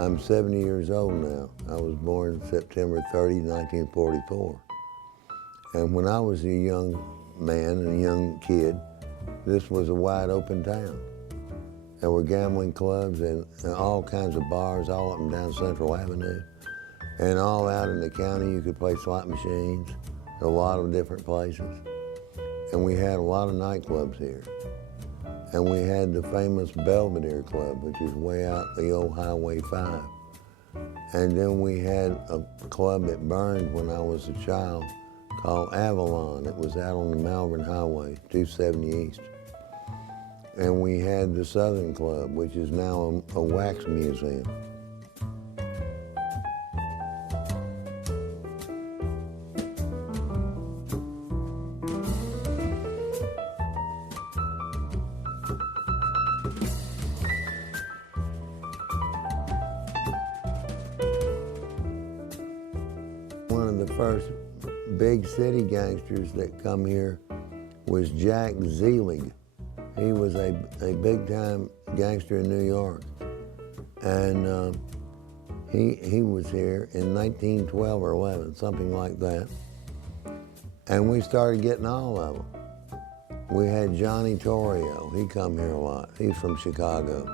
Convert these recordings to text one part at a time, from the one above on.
I'm 70 years old now. I was born September 30, 1944. And when I was a young man and a young kid, this was a wide open town. There were gambling clubs and all kinds of bars all up and down Central Avenue. And all out in the county, you could play slot machines, a lot of different places. And we had a lot of nightclubs here. And we had the famous Belvedere Club, which is way out the old Highway 5. And then we had a club that burned when I was a child called Avalon. It was out on the Malvern Highway, 270 East. And we had the Southern Club, which is now a wax museum. One of the first big city gangsters that come here was Jack Zelig. He was a big-time gangster in New York. And he was here in 1912 or 11, something like that. And we started getting all of them. We had Johnny Torrio, he come here a lot. He's from Chicago.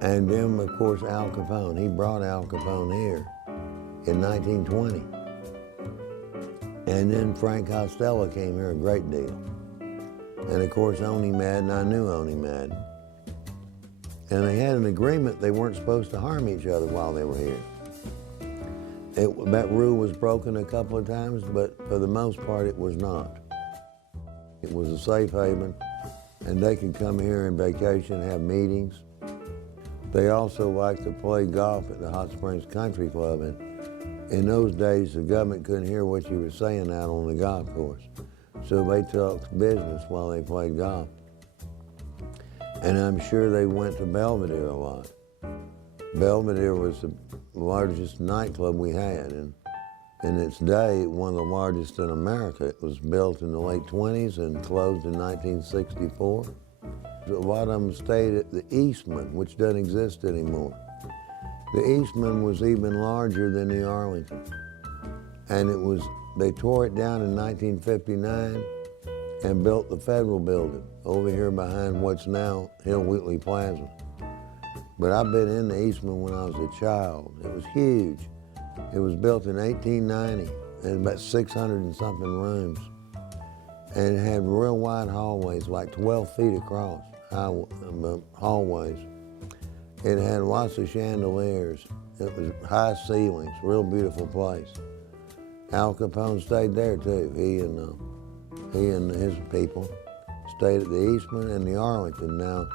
And then, of course, Al Capone. He brought Al Capone here in 1920. And then Frank Costello came here a great deal. And of course, Oni Madden, I knew Oni Madden. And they had an agreement they weren't supposed to harm each other while they were here. That rule was broken a couple of times, but for the most part, it was not. It was a safe haven, and they could come here and vacation, have meetings. They also liked to play golf at the Hot Springs Country Club, and in those days, the government couldn't hear what you were saying out on the golf course. So they talked business while they played golf. And I'm sure they went to Belvedere a lot. Belvedere was the largest nightclub we had, and in its day, one of the largest in America. It was built in the late 20s and closed in 1964. A lot of them stayed at the Eastman, which doesn't exist anymore. The Eastman was even larger than the Arlington. And they tore it down in 1959 and built the Federal Building over here behind what's now Hill Wheatley Plaza. But I've been in the Eastman when I was a child. It was huge. It was built in 1890 and about 600 and something rooms. And it had real wide hallways, like 12 feet across, hallways. It had lots of chandeliers. It was high ceilings, real beautiful place. Al Capone stayed there too. He and his people stayed at the Eastman and the Arlington. Now,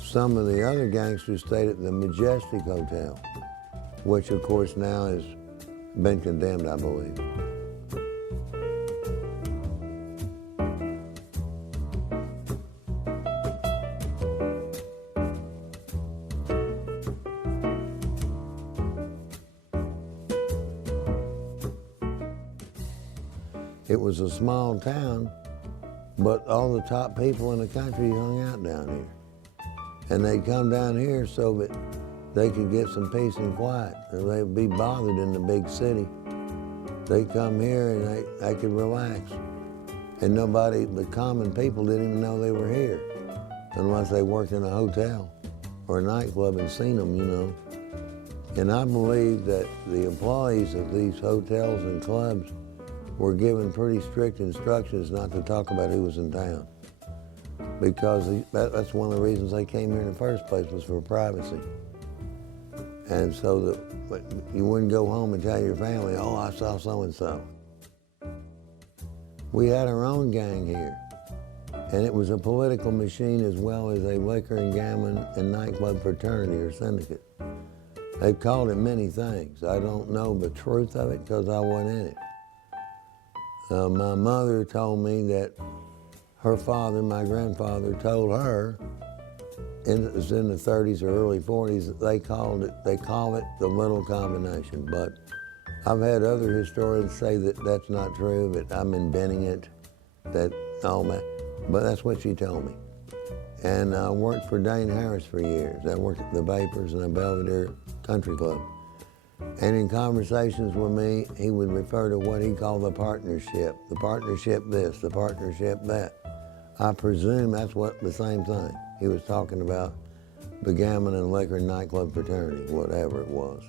some of the other gangsters stayed at the Majestic Hotel, which of course now has been condemned, I believe. It was a small town, but all the top people in the country hung out down here. And they'd come down here so that they could get some peace and quiet. And they'd be bothered in the big city. They'd come here and they could relax. And nobody, the common people didn't even know they were here unless they worked in a hotel or a nightclub and seen them, you know. And I believe that the employees of these hotels and clubs were given pretty strict instructions not to talk about who was in town, because that's one of the reasons they came here in the first place, was for privacy. And so that you wouldn't go home and tell your family, oh, I saw so-and-so. We had our own gang here, and it was a political machine as well as a liquor and gambling and nightclub fraternity or syndicate. They've called it many things. I don't know the truth of it because I wasn't in it. My mother told me that her father, my grandfather, told her, and it was in the 30s or early 40s, that they call it the Little Combination. But I've had other historians say that that's not true, that I'm inventing it, that all that. But that's what she told me. and I worked for Dane Harris for years. I worked at the Vapors and the Belvedere Country Club. And in conversations with me, he would refer to what he called the partnership this, the partnership that. I presume that's what the same thing. He was talking about the Gammon and Liquor Nightclub Fraternity, whatever it was.